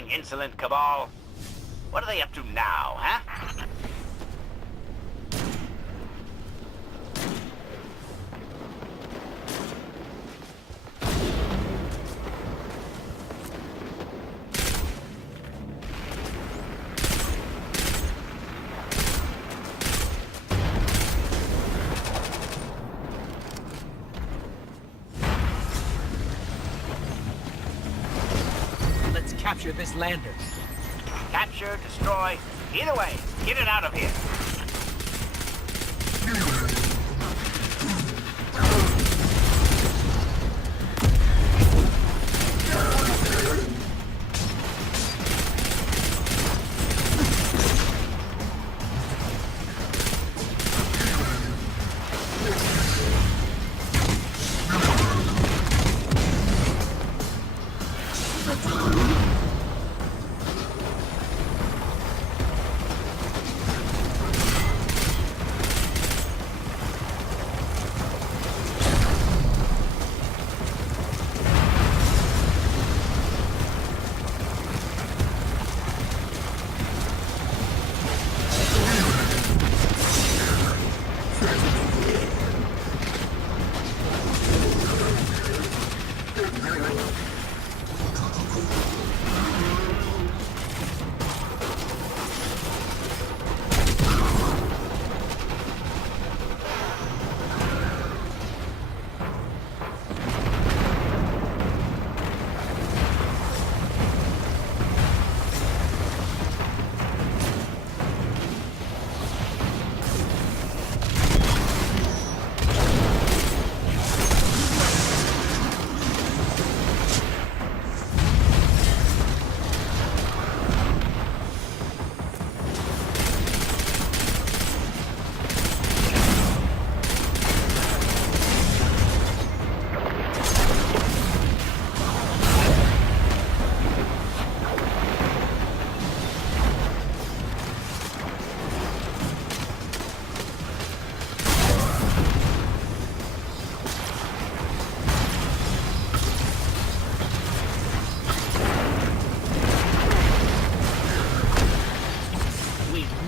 morning, insolent cabal. What are they up to now, huh? Let's capture this lander. Capture, destroy. Either way, get it out of here.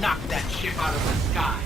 Knock that ship out of the sky.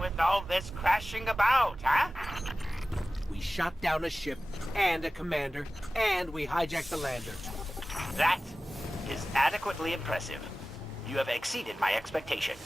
With all this crashing about, huh? We shot down a ship and a commander, and we hijacked the lander. That is adequately impressive. You have exceeded my expectations.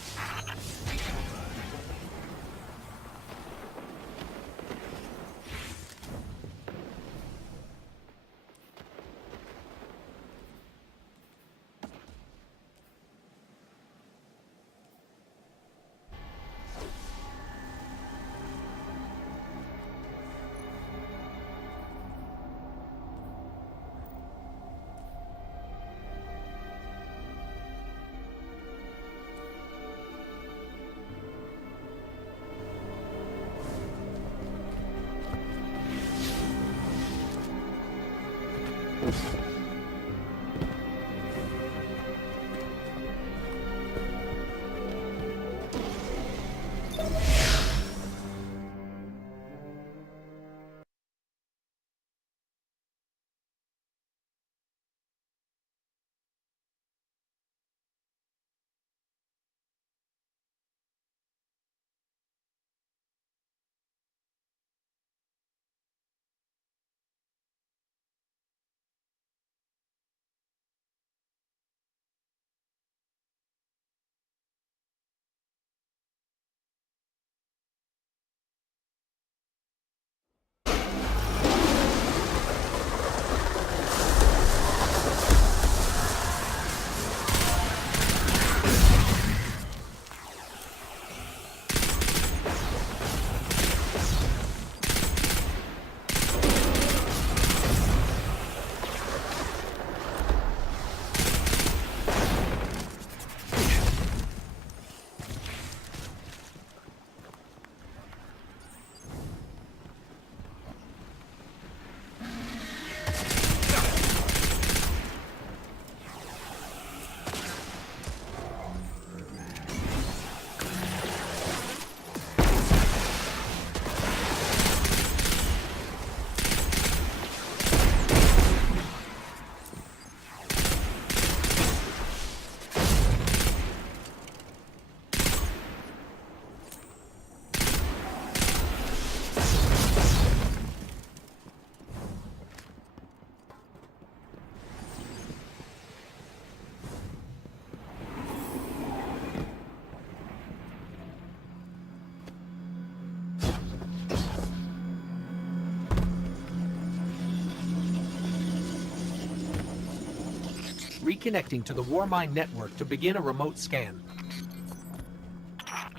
Reconnecting to the Warmind network to begin a remote scan.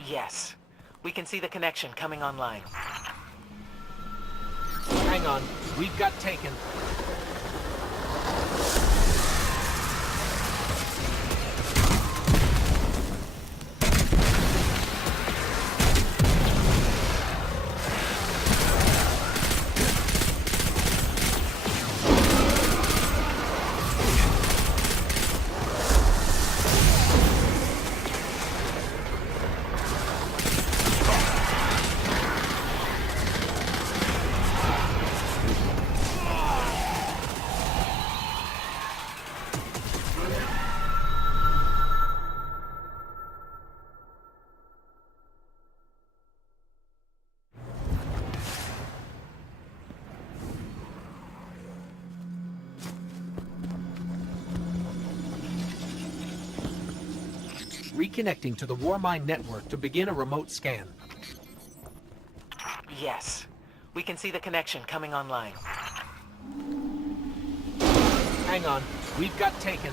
Yes. We can see the connection coming online. Hang on, we've got taken. Reconnecting to the Warmind network to begin a remote scan. Yes. We can see the connection coming online. Hang on, we've got taken.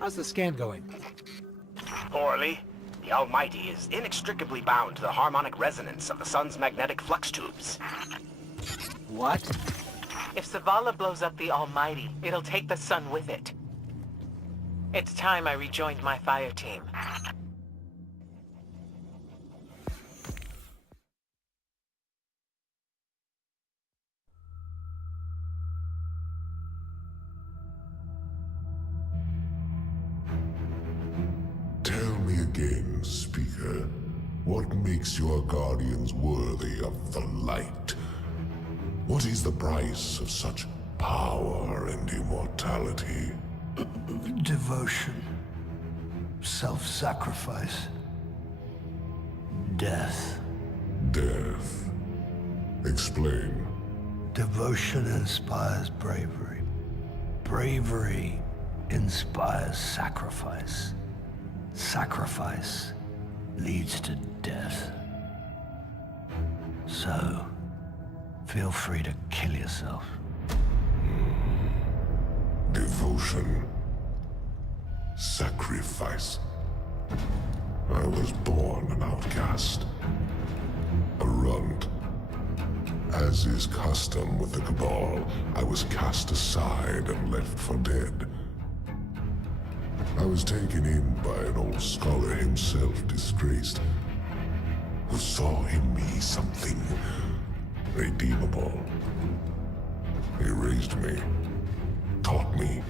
How's the scan going? Poorly. The Almighty is inextricably bound to the harmonic resonance of the sun's magnetic flux tubes. What? If Zavala blows up the Almighty, it'll take the sun with it. It's time I rejoined my fire team. Tell me again, Speaker, what makes your Guardians worthy of the light? What is the price of such power and immortality. Devotion. Self-sacrifice. Death. Death. Explain. Devotion inspires bravery. Bravery inspires sacrifice. Sacrifice leads to death. So, feel free to kill yourself. Devotion. Sacrifice. I was born an outcast. A runt. As is custom with the Cabal, I was cast aside and left for dead. I was taken in by an old scholar himself, disgraced, who saw in me something redeemable. He raised me, taught me,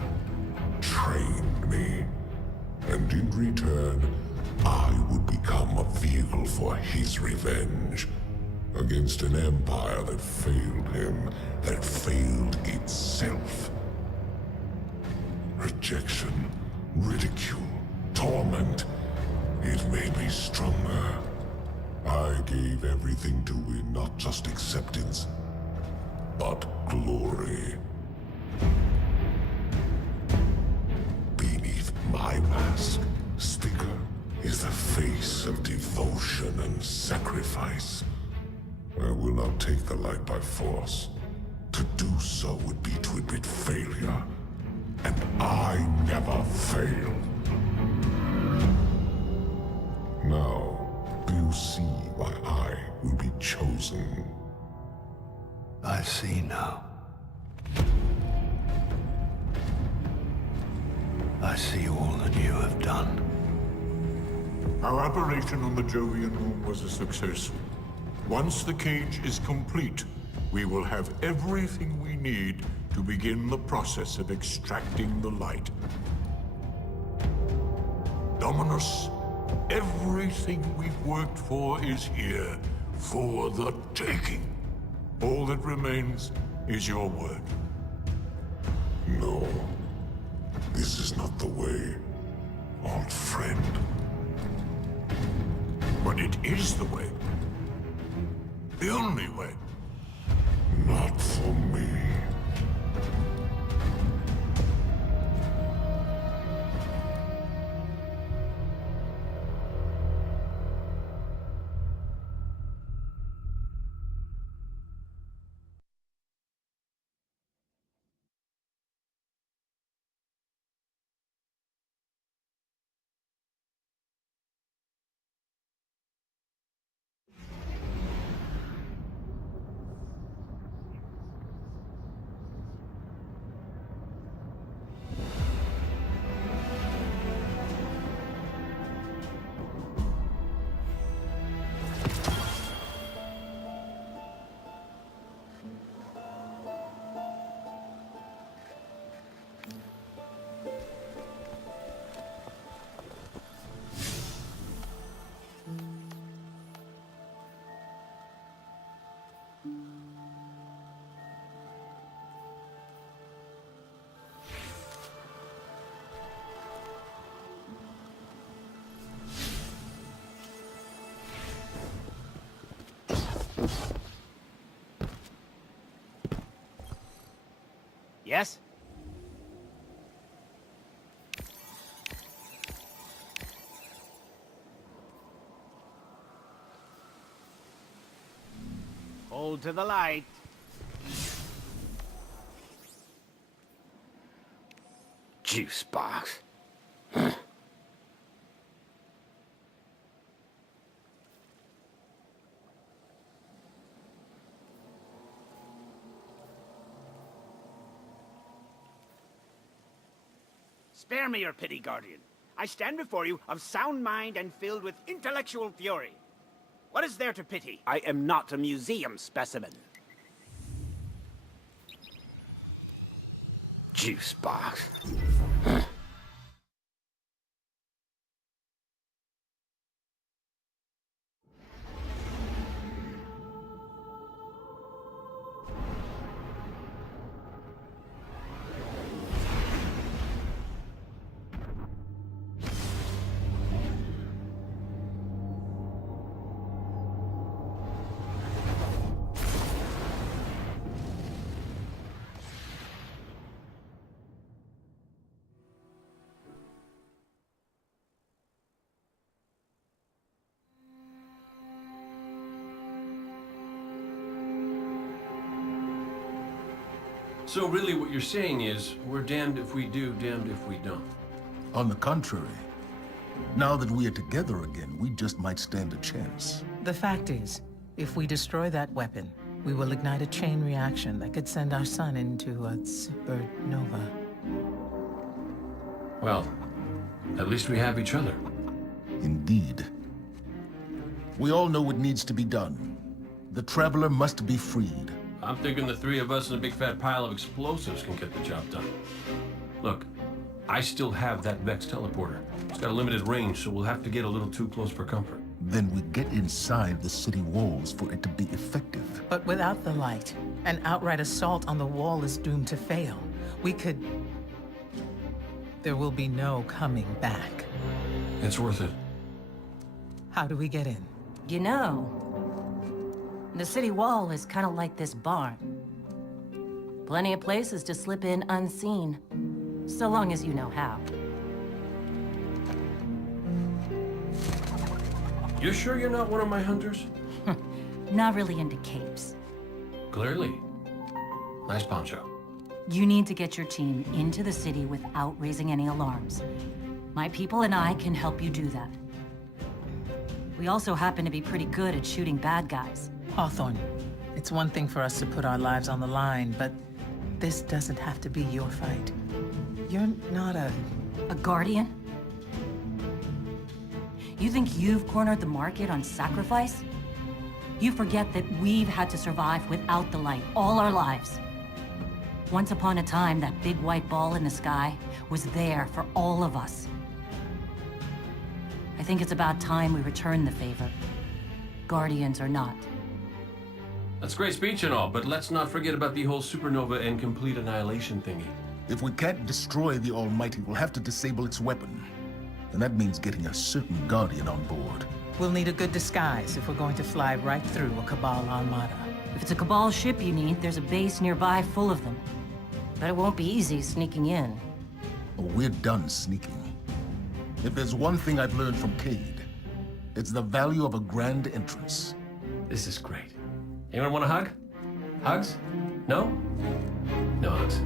trained me, and in return, I would become a vehicle for his revenge against an empire that failed him, that failed itself. Rejection, ridicule, torment. It made me stronger. I gave everything to win not just acceptance, but glory. Beneath my mask, Speaker, is the face of devotion and sacrifice. I will not take the light by force. To do so would be to admit failure. And I never fail. Now, do you see why I will be chosen? I see now. I see all that you have done. Our operation on the Jovian Moon was a success. Once the cage is complete, we will have everything we need to begin the process of extracting the light. Dominus, everything we've worked for is here, for the taking. All that remains is your word. No. This is not the way, old friend. But it is the way. The only way. Not for me. Yes? Hold to the light. Juice box. Spare me your pity, Guardian. I stand before you of sound mind and filled with intellectual fury. What is there to pity? I am not a museum specimen. Juice box. So really what you're saying is, we're damned if we do, damned if we don't. On the contrary, now that we are together again, we just might stand a chance. The fact is, if we destroy that weapon, we will ignite a chain reaction that could send our sun into a supernova. Well, at least we have each other. Indeed. We all know what needs to be done. The Traveler must be freed. I'm thinking the three of us and a big fat pile of explosives can get the job done. Look, I still have that Vex teleporter. It's got a limited range, so we'll have to get a little too close for comfort. Then we get inside the city walls for it to be effective. But without the light, an outright assault on the wall is doomed to fail. We could... There will be no coming back. It's worth it. How do we get in? You know, the city wall is kind of like this barn. Plenty of places to slip in unseen, so long as you know how. You sure you're not one of my hunters? Not really into capes. Clearly. Nice poncho. You need to get your team into the city without raising any alarms. My people and I can help you do that. We also happen to be pretty good at shooting bad guys. Hawthorne, it's one thing for us to put our lives on the line, but this doesn't have to be your fight. You're not a Guardian? You think you've cornered the market on sacrifice? You forget that we've had to survive without the light all our lives. Once upon a time, that big white ball in the sky was there for all of us. I think it's about time we return the favor. Guardians or not. That's a great speech and all, but let's not forget about the whole supernova and complete annihilation thingy. If we can't destroy the Almighty, we'll have to disable its weapon. And that means getting a certain Guardian on board. We'll need a good disguise if we're going to fly right through a Cabal armada. If it's a Cabal ship you need, there's a base nearby full of them. But it won't be easy sneaking in. Oh, we're done sneaking. If there's one thing I've learned from Cayde, it's the value of a grand entrance. This is great. Anyone want a hug? Hugs? No? No hugs.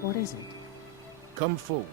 What is it? Come forward.